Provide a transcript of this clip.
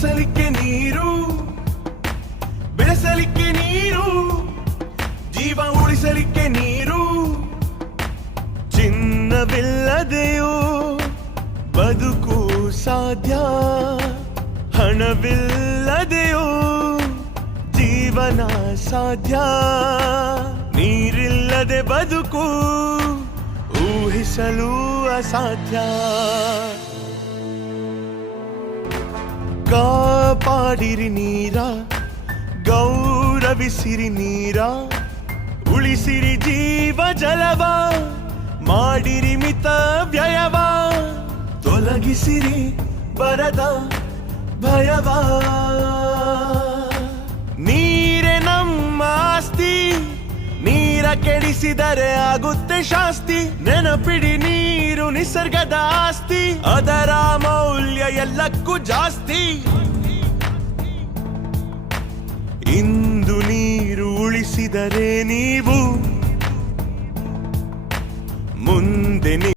ಬೆಳೆಸಲಿಕ್ಕೆ ನೀರು ಬೆಳೆಸಲಿಕ್ಕೆ ನೀರು, ಜೀವ ಉಳಿಸಲಿಕ್ಕೆ ನೀರು. ಚಿನ್ನವಿಲ್ಲದೆಯೋ ಬದುಕು ಸಾಧ್ಯ, ಹಣವಿಲ್ಲದೆಯೋ ಜೀವನ ಸಾಧ್ಯ. ನೀರಿಲ್ಲದೆ ಬದುಕು ಊಹಿಸಲು ಅಸಾಧ್ಯ. ಕಾಪಾಡಿರಿ ನೀರ ಗೌರವಿಸಿರಿ ನೀರ ಉಳಿಸಿರಿ ಜೀವ ಜಲವ ಮಾಡಿರಿ ಮಿತ ವ್ಯಯವ ತೊಲಗಿಸಿರಿ ಬರದ ಭಯವ. ಕೆಡಿಸಿದರೆ ಆಗುತ್ತೆ ಶಾಸ್ತಿ. ನೆನಪಿಡಿ ನೀರು ನಿಸರ್ಗದ ಆಸ್ತಿ. ಅದರ ಮೌಲ್ಯ ಎಲ್ಲಕ್ಕೂ ಜಾಸ್ತಿ. ಇಂದು ನೀರು ಉಳಿಸಿದರೆ ನೀವು ಮುಂದೆ